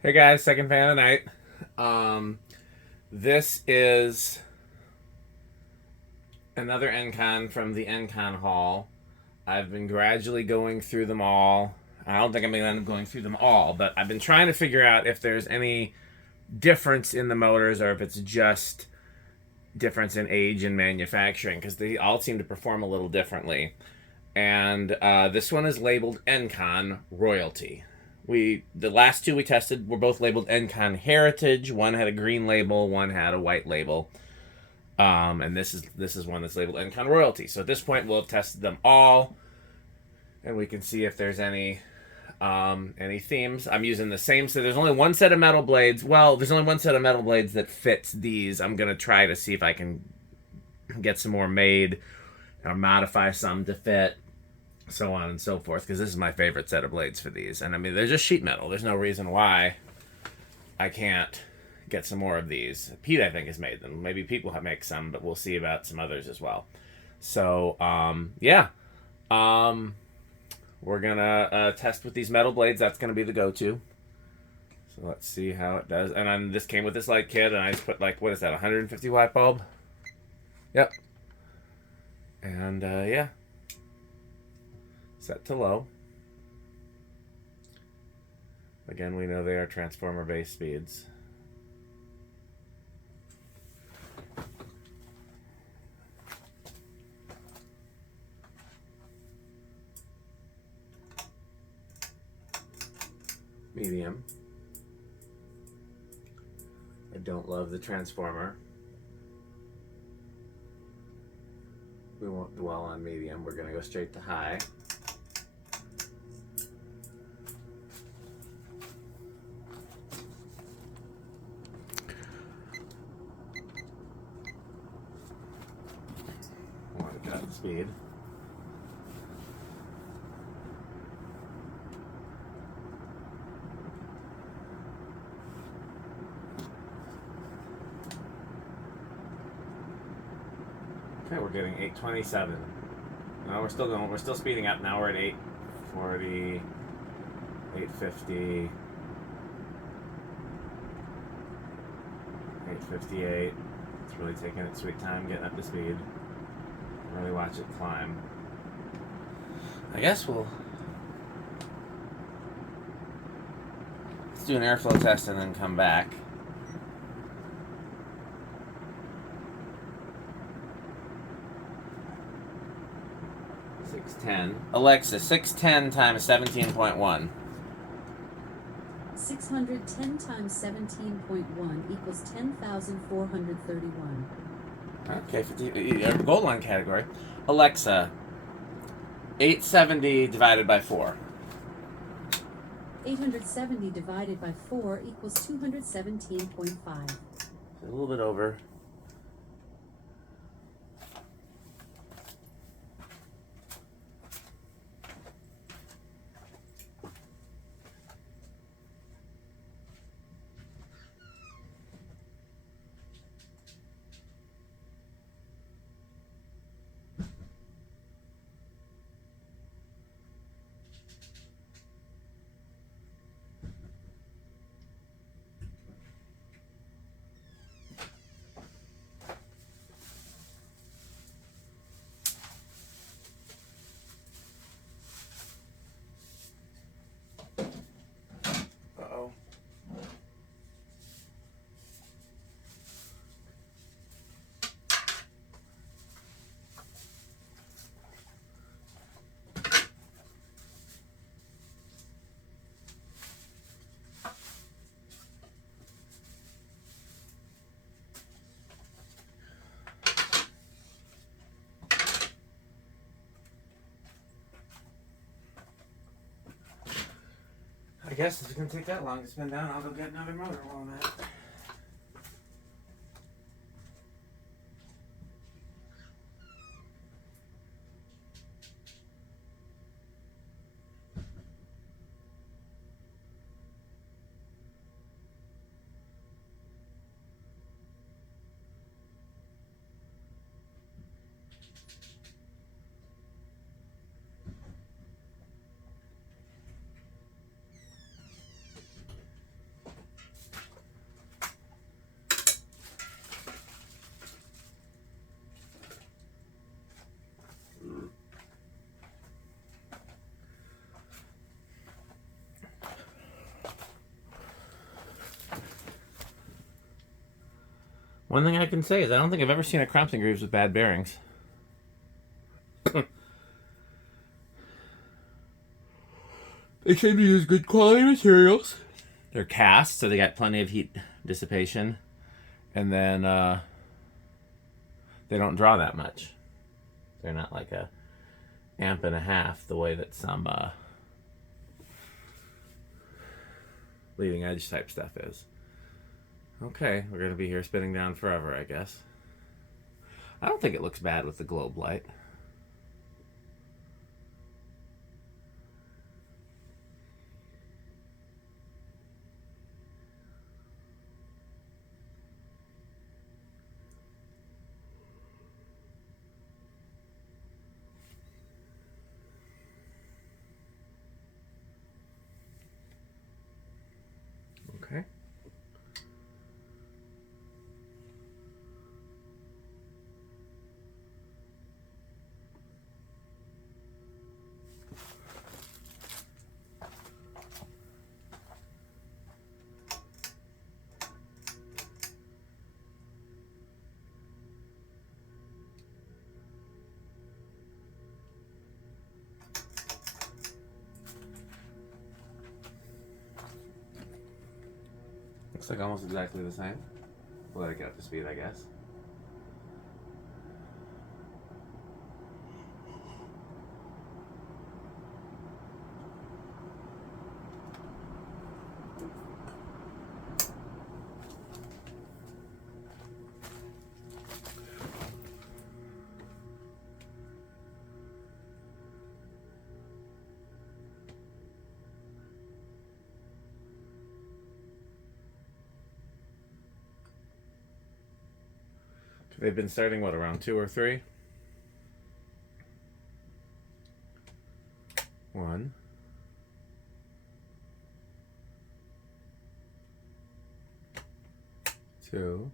Hey guys, second fan of the night. Um, this is another Encon from the Encon haul. I've been gradually going through them all. I don't think I'm going to end up going through them all, but I've been trying to figure out if there's any difference in the motors or if it's just difference in age and manufacturing because they all seem to perform a little differently. And this one is labeled Encon Royalty. The last two we tested were both labeled Encon Heritage. One had a green label, one had a white label. And this is one that's labeled Encon Royalty. So at this point, we'll have tested them all, and we can see if there's any themes. I'm using the same. So there's only one set of metal blades. Well, there's only one set of metal blades that fits these. I'm gonna try to see if I can get some more made or modify some to fit, so on and so forth, because this is my favorite set of blades for these. And I mean, they're just sheet metal. There's no reason why I can't get some more of these. Pete, I think, has made them. Maybe Pete will make some, but we'll see about some others as well. So, yeah. Um, we're going to test with these metal blades. That's going to be the go-to. So let's see how it does. And this came with this light kit, and I just put, like, what is that, 150 watt bulb? Yep. And, yeah. Set to low. Again, we know they are transformer-based speeds. Medium. I don't love the transformer. We won't dwell on medium. We're going to go straight to high. I want to cut the speed. Okay, we're getting 827. No, we're still going. We're still speeding up. Now we're at 840, 850, 858. It's really taking its sweet time getting up to speed. Really watch it climb. I guess let's do an airflow test and then come back. 610. Alexa, 610 times 17.1. 610 times 17.1 equals 10,431. Okay, 50, gold line category. Alexa, 870 divided by 4. 870 divided by 4 equals 217.5. A little bit over. Uh-oh. I guess if it's going to take that long to spin down, I'll go get another motor while I'm at it. One thing I can say is I don't think I've ever seen a Crompton Greaves with bad bearings. They seem to use good quality materials. They're cast, so they got plenty of heat dissipation. And then they don't draw that much. They're not like a amp and a half the way that some leading edge type stuff is. Okay, we're going to be here spinning down forever, I guess. I don't think it looks bad with the globe light. Okay. Looks like almost exactly the same. We'll let it get up to speed, I guess. They've been starting, what, around 2 or 3? 1. 2.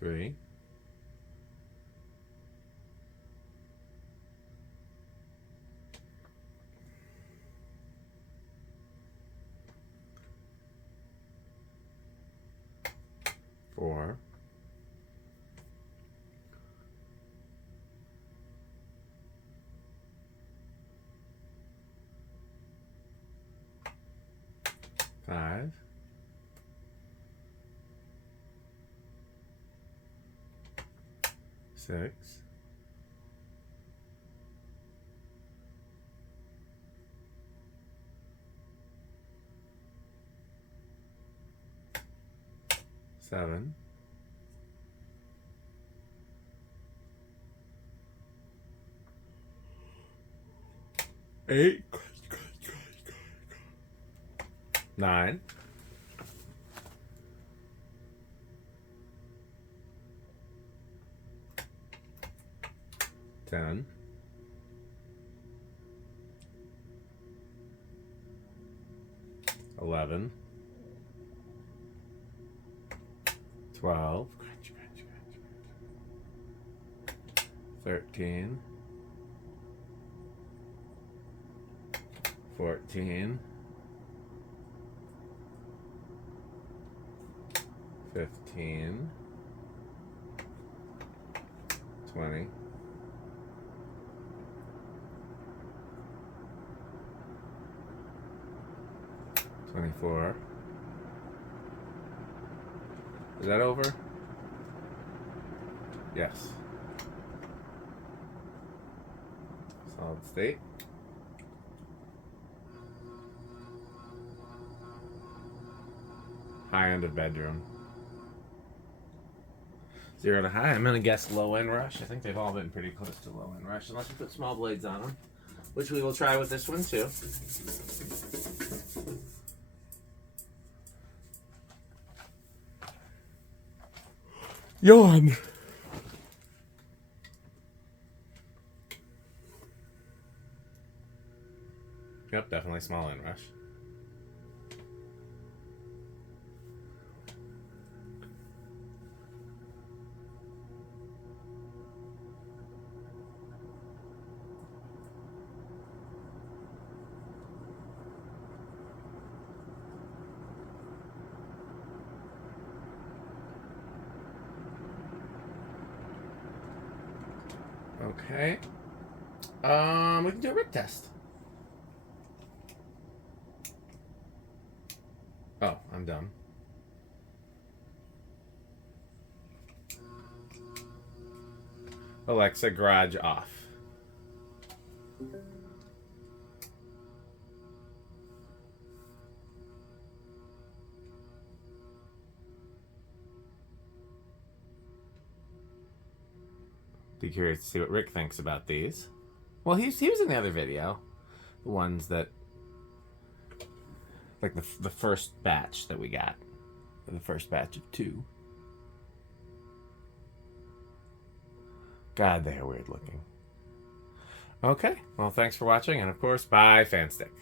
3. 4. 5. 6. 7. 8. 9. 10. 11. 12. 13. 14. 15. 20. 24. Is that over? Yes. Solid state. High end of bedroom. 0 to high. I'm going to guess low end rush. I think they've all been pretty close to low end rush, unless you put small blades on them, which we will try with this one too. Yawn. Yep, definitely small end rush. Okay. We can do a Rick test. Oh, I'm done. Alexa, garage off. Be curious to see what Rick thinks about these. Well, he was in the other video. The ones that... Like the first batch that we got. The first batch of 2. God, they are weird looking. Okay, well, thanks for watching, and of course, bye, Fanstick.